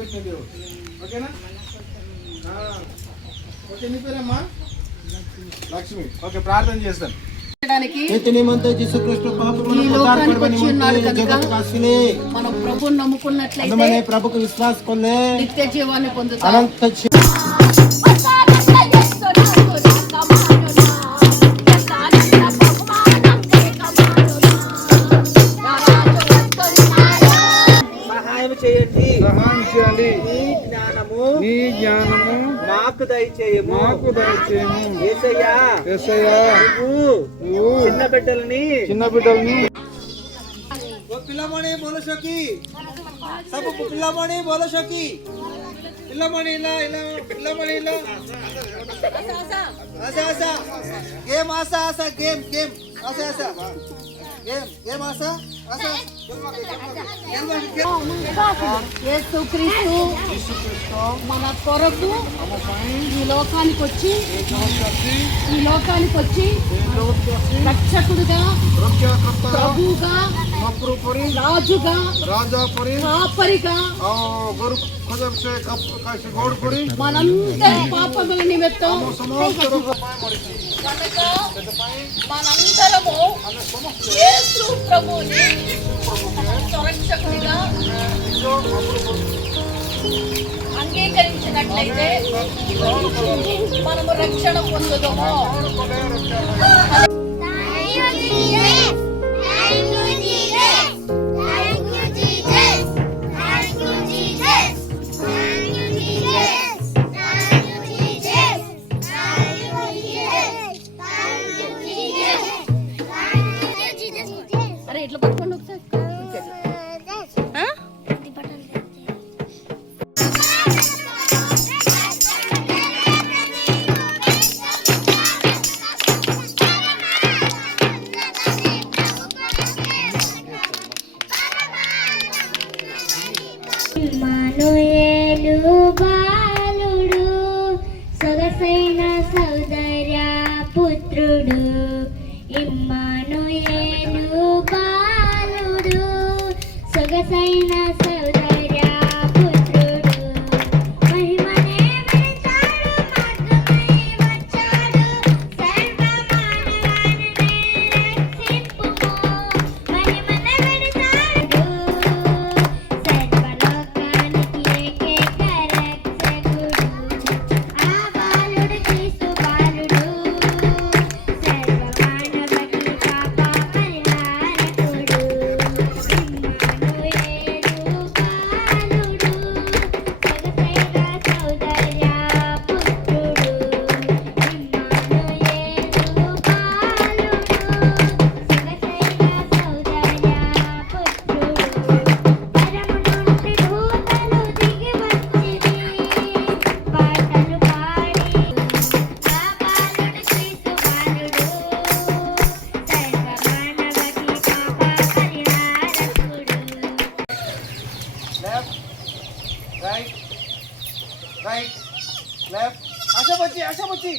పెట్టిన దేవుడు. ఓకేనా? ఓకే, నీ పేరమ్మా లక్ష్మి. ఓకే, ప్రార్థన చేస్తాను. మనం ప్రభువుని నమ్ముకున్నట్లయితే ప్రభుకు విశ్వాస కొల్లే నిత్య జీవాన్ని పొందుతాం. అనంత సహాయం చేయండి. నీ జ్ఞానము మాకు దయచేయము. యేసయ్యా, నువ్వు చిన్న బిడ్డల్ని పిల్లమణి బోలో షోకి సబు పిల్లమణి బోలో షోకి పిల్లమణి ఇలా పిల్లమణి ఇలా ఆసా గేమ్ ఆసా గేమ్ ఆసా గేమ్ ఆసా యేసుక్రీస్తు మన కొరకు ఈ లోకానికి వచ్చి రక్షకుడుగా, ప్రభువుగా, రాజుగా, కాపరిగా మనందరి పాపముల నిమిత్తం మనందరము యేసు ప్రభువుని రక్షకుడిగా అంగీకరించినట్లయితే మనము రక్షణ పొందుదాము. అరే ఇట్లా పట్టుకోండి ఒకసారి. ఇమ్మానుయేలు బాలుడు సొగసైన సౌందర్య పుత్రుడు. ఇమ్మానుయేలు బాలుడు సొగసైన సౌందర్య పుత్రుడు. మహిమనే విరిచాడు, మార్గమై వచ్చాడు, సర్వమానవాళిని రక్షింపుము. మహిమనే విరిచాడు, సర్వలోకానికి ఏకైక రక్షకుడు. ఆ బాలుడు క్రీస్తు బాలుడు, సర్వమానవకి పాప పరిహారకుడు. ఇమ్మానుయేలు బాలుడు సొగసైన సౌందర్య పుత్రుడు. ఇమ్మానుయేలు బాలుడు సొగసైన సౌందర్య పుత్రుడు. పరము నుండి దూతలు దిగి వచ్చిరి, పాటలు పాడి. ఆ బాలుడు క్రీస్తు బాలుడు, సర్వమానవకి పాప పరిహారకుడు. లెఫ్ట్ రైట్ లెఫ్ట్ ఆశా బచ్చి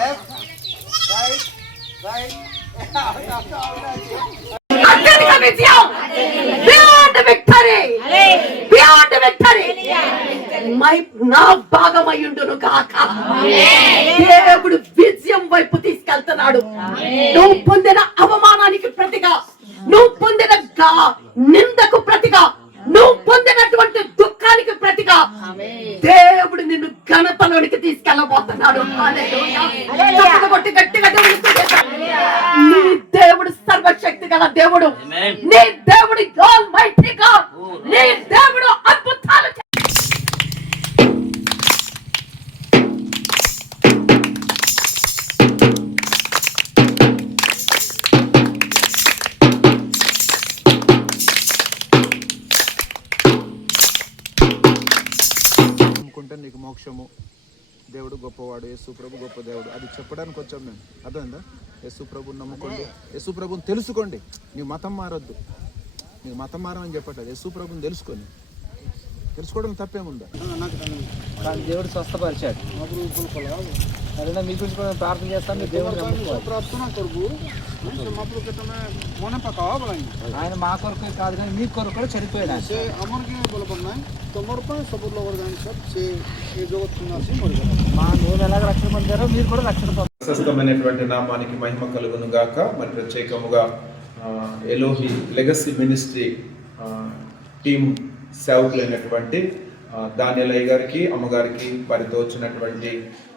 లెఫ్ట్ రైట్ అత్యధిక విజయం, beyond victory, beyond victory. నా భాగమయ్యుండును కాక. దేవుడు విజయం వైపు తీసుకెళ్తున్నాడు. నువ్వు పొందిన అవమానానికి ప్రతిగా, నువ్వు పొందిన నిందకు ప్రతిగా, నువ్వు పొందినటువంటి దుఃఖానికి ప్రతిగా దేవుడు నిన్ను ఘనతలోనికి తీసుకెళ్ళబోతున్నాడు. చప్పట్లు కొట్టి గట్టిగా దేవుడికి నీ దేవుడు సర్వశక్తి గల దేవుడు. నీ దేవుడు ఆల్మైటీ గాడ్. నీ దేవుడు అద్భుతాలు నీకు మోక్షము. దేవుడు గొప్పవాడు, యేసు ప్రభు గొప్ప దేవుడు. అది చెప్పడానికి వచ్చాం మేము. అర్థమైందా? యేసు ప్రభుని నమ్ముకోండి, యేసు ప్రభుని తెలుసుకోండి. నీ మతం మారొద్దు, నీ మతం మారమని చెప్పట్లేదు. యేసు ప్రభుని తెలుసుకొని తెలుసుకోవడం తప్పేముందా? కానీ దేవుడు స్వస్థపరిచాడు. అదే మీ గురించి కూడా ప్రార్థన చేస్తాం. మీరు దేవుడు ఆయన మా కొరకు కాదు కానీ మీ కొరకు కూడా చనిపోయాడు. నువ్వు ఎలాగ రక్షణ పొందారో మీరు కూడా రక్షణ పొందారు. ప్రశస్తమైనటువంటి నామానికి మహిమ కలుగును గాక. మరి ప్రత్యేకముగా ఎలోహి లెగసీ మినిస్ట్రీ టీమ్ సేవకులైనటువంటి దానియేల్ అయ్య గారికి, అమ్మగారికి, వారితో వచ్చినటువంటి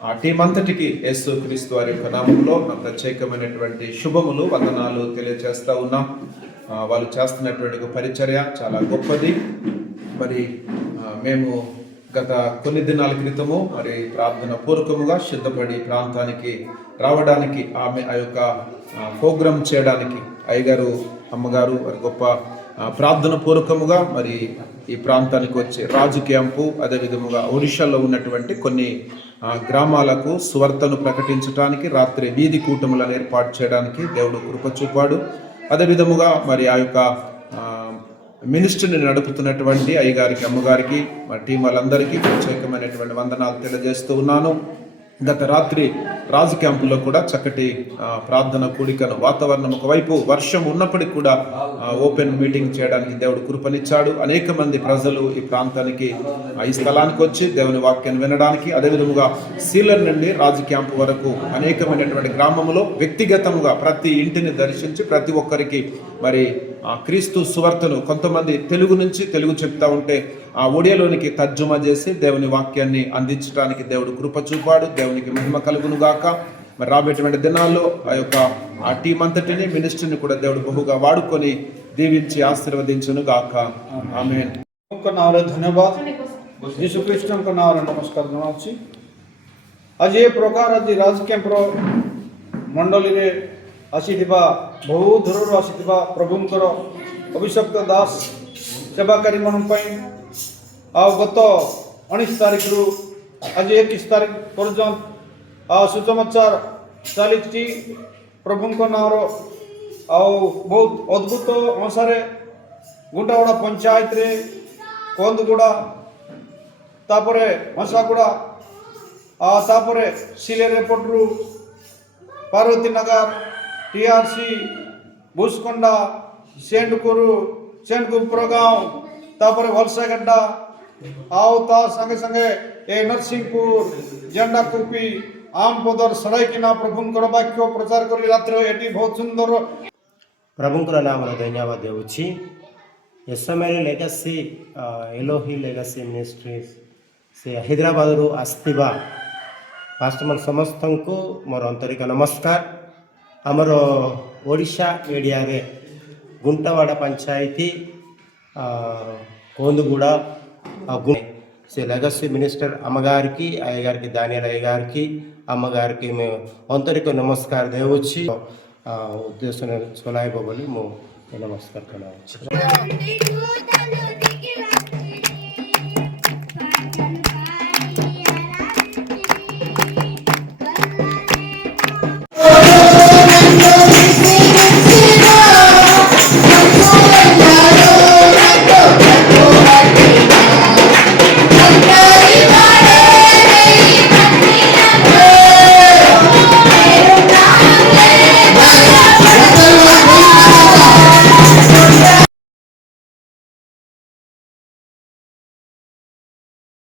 ఆ టీం అంతటికి యేసు క్రీస్తు వారి యొక్క నామములో నా ప్రత్యేకమైనటువంటి శుభములు, వందనాలు తెలియజేస్తా ఉన్నాం. వాళ్ళు చేస్తున్నటువంటి పరిచర్య చాలా గొప్పది. మరి మేము గత కొన్ని దినాల క్రితము మరి ప్రార్థన పూర్వకముగా సిద్ధపడి ప్రాంతానికి రావడానికి ఆమె ఆ యొక్క ప్రోగ్రాం చేయడానికి అయ్యగారు, అమ్మగారు వారి గొప్ప ప్రార్థన పూర్వకముగా మరి ఈ ప్రాంతానికి వచ్చి రాజు క్యాంపు, అదేవిధముగా ఒడిశాలో ఉన్నటువంటి కొన్ని గ్రామాలకు సువార్తను ప్రకటించడానికి రాత్రి వీధి కూటములను ఏర్పాటు చేయడానికి దేవుడు కృప చూపాడు. అదేవిధముగా మరి ఆ యొక్క మినిస్ట్రీని నడుపుతున్నటువంటి అయ్యగారికి, అమ్మగారికి, మా టీం వాళ్ళందరికీ ప్రత్యేకమైనటువంటి వందనాలు తెలియజేస్తూ ఉన్నాను. గత రాత్రి రాజు క్యాంపులో కూడా చక్కటి ప్రార్థన కూడికను, వాతావరణం ఒకవైపు వర్షం ఉన్నప్పటికీ కూడా ఓపెన్ మీటింగ్ చేయడానికి దేవుడు కృపనిచ్చాడు. అనేక మంది ప్రజలు ఈ ప్రాంతానికి ఈ స్థలానికి వచ్చి దేవుని వాక్యాన్ని వినడానికి, అదేవిధముగా సీలర్ నుండి రాజు క్యాంపు వరకు అనేకమైనటువంటి గ్రామంలో వ్యక్తిగతంగా ప్రతి ఇంటిని దర్శించి ప్రతి ఒక్కరికి మరి క్రీస్తు సువార్తను, కొంతమంది తెలుగు నుంచి తెలుగు చెప్తా ఉంటే ఆ ఒడియాలోనికి తర్జుమా చేసి దేవుని వాక్యాన్ని అందించడానికి దేవుడు కృప చూపాడు. దేవునికి మహిమ కలుగును గాక. మరి రాబోయేటువంటి దినాల్లో ఆ టీం అంతటిని, మినిస్ట్రీని కూడా దేవుడు బహుగా వాడుకొని దీవించి ఆశీర్వదించును గాక. ఆమేన్. धन्यवाद यीशु ख्रीष्ट नाम नमस्कार जनावि। आज ये प्रकार आज राज कैंपर मंडली रे आसीथिबा बहु दूर आसीथिबा प्रभुंकर अभिषक्त दास सेवाकारी मन आ गत 19 तारीख रु आज 21 तारीख पर्यंत सुसमाचार चली प्रभुंक नाम बहुत अद्भुत अनुसार गुंटागुड़ा पंचायत रे कोंदगुड़ा तापरे मसागुड़ा तापरे सिलेर पट्रु पार्वती नगर टीआरसी बुसकोंडा सेंडकुरु सेंडकुपुर गाँव तापरे वलसागड्डा आओ ता संगे संगे ए नरसिंहपुर जंडा कुपी आमपदर सरायकिना प्रभुंकर वाक्य प्रचार करी रात्रि एटी बहुत सुंदर प्रभुंकर नाम धन्यवाद देउछि। एसएमएल लेगसी एलोही लेगसी मिनिस्ट्रीज से हैदराबाद रु आस्तिबा पास्टमन समस्त को मोर आंतरिक नमस्कार। आमर ओडिशा एरिया रे गुंटावाड़ा पंचायती कोंदगुड़ा से लेगसी मिनिस्टर अम्मगार की अय्यगार की दानियल अय्यगार की अम्मगार की मैं आंतरिक नमस्कार देउछि। उद्देश्य चलाइब बोली मो नमस्कार करना।